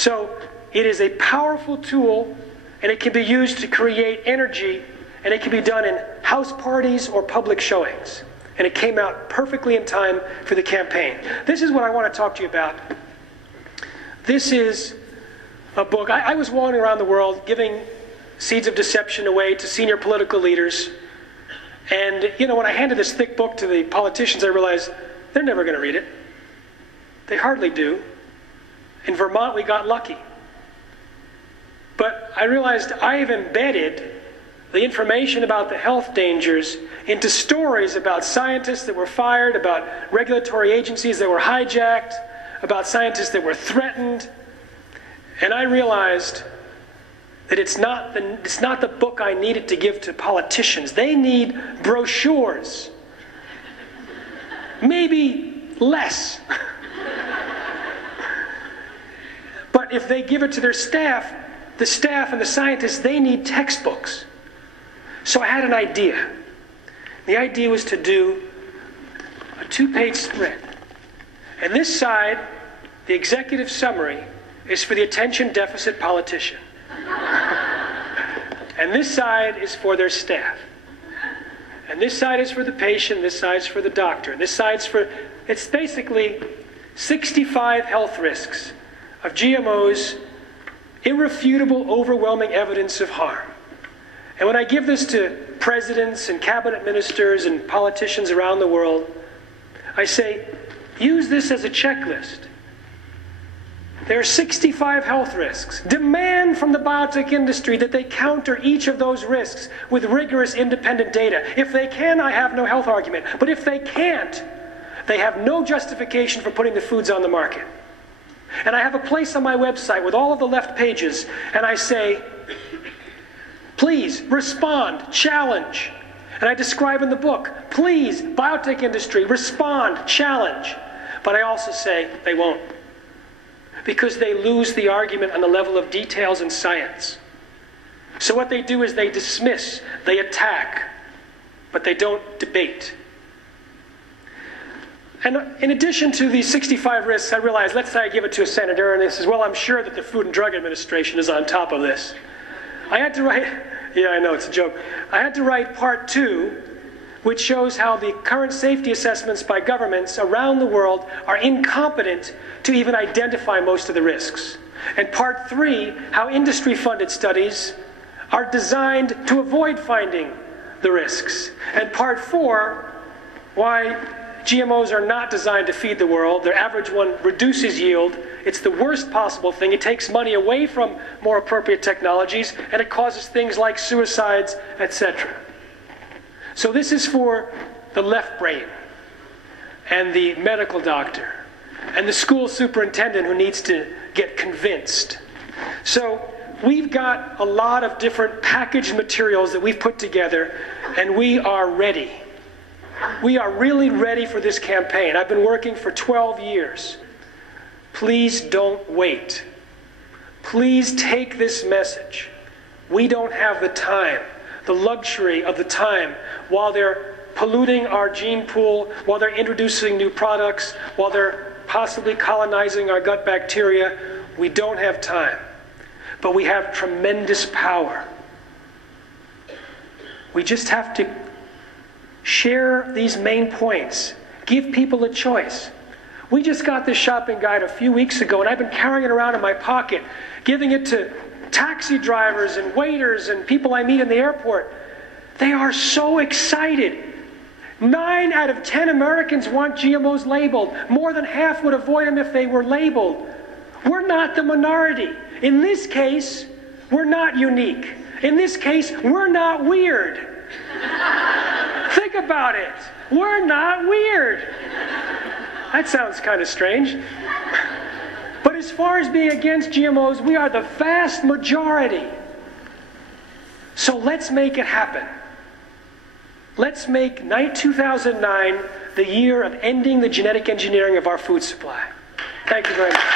So it is a powerful tool, and it can be used to create energy, and it can be done in house parties or public showings. And it came out perfectly in time for the campaign. This is what I want to talk to you about. This is a book. I was wandering around the world giving Seeds of Deception away to senior political leaders. And, you know, when I handed this thick book to the politicians, I realized they're never going to read it. They hardly do. In Vermont, we got lucky. But I realized I have embedded the information about the health dangers into stories about scientists that were fired, about regulatory agencies that were hijacked, about scientists that were threatened. And I realized that it's not the book I needed to give to politicians. They need brochures. Maybe less. But if they give it to their staff, the staff and the scientists, they need textbooks. So I had an idea. The idea was to do a 2-page spread. And this side, the executive summary, is for the attention deficit politician. And this side is for their staff. And this side is for the patient, this side is for the doctor. This side's for, it's basically 65 health risks of GMOs, irrefutable, overwhelming evidence of harm. And when I give this to presidents and cabinet ministers and politicians around the world, I say, use this as a checklist. There are 65 health risks. Demand from the biotech industry that they counter each of those risks with rigorous independent data. If they can, I have no health argument. But if they can't, they have no justification for putting the foods on the market. And I have a place on my website with all of the left pages, and I say, please respond, challenge. And I describe in the book, please, biotech industry, respond, challenge. But I also say they won't. Because they lose the argument on the level of details and science. So what they do is they dismiss, they attack, but they don't debate. And in addition to these 65 risks, I realized, let's say I give it to a senator, and he says, well, I'm sure that the Food and Drug Administration is on top of this. I had to write, yeah, I know, it's a joke. I had to write part 2, which shows how the current safety assessments by governments around the world are incompetent to even identify most of the risks. And part 3, how industry-funded studies are designed to avoid finding the risks. And part 4, why GMOs are not designed to feed the world. Their average one reduces yield. It's the worst possible thing. It takes money away from more appropriate technologies, and it causes things like suicides, etc. So this is for the left brain, and the medical doctor, and the school superintendent who needs to get convinced. So we've got a lot of different packaged materials that we've put together, and we are ready. We are really ready for this campaign. I've been working for 12 years. Please don't wait. Please take this message. We don't have the time, the luxury of the time, while they're polluting our gene pool, while they're introducing new products, while they're possibly colonizing our gut bacteria. We don't have time. But we have tremendous power. We just have to share these main points. Give people a choice. We just got this shopping guide a few weeks ago, and I've been carrying it around in my pocket, giving it to taxi drivers and waiters and people I meet in the airport. They are so excited. 9 out of 10 Americans want GMOs labeled. More than half would avoid them if they were labeled. We're not the minority. In this case, we're not unique. In this case, we're not weird. Think about it. We're not weird. That sounds kind of strange. But as far as being against GMOs, we are the vast majority. So let's make it happen. Let's make 2009 the year of ending the genetic engineering of our food supply. Thank you very much.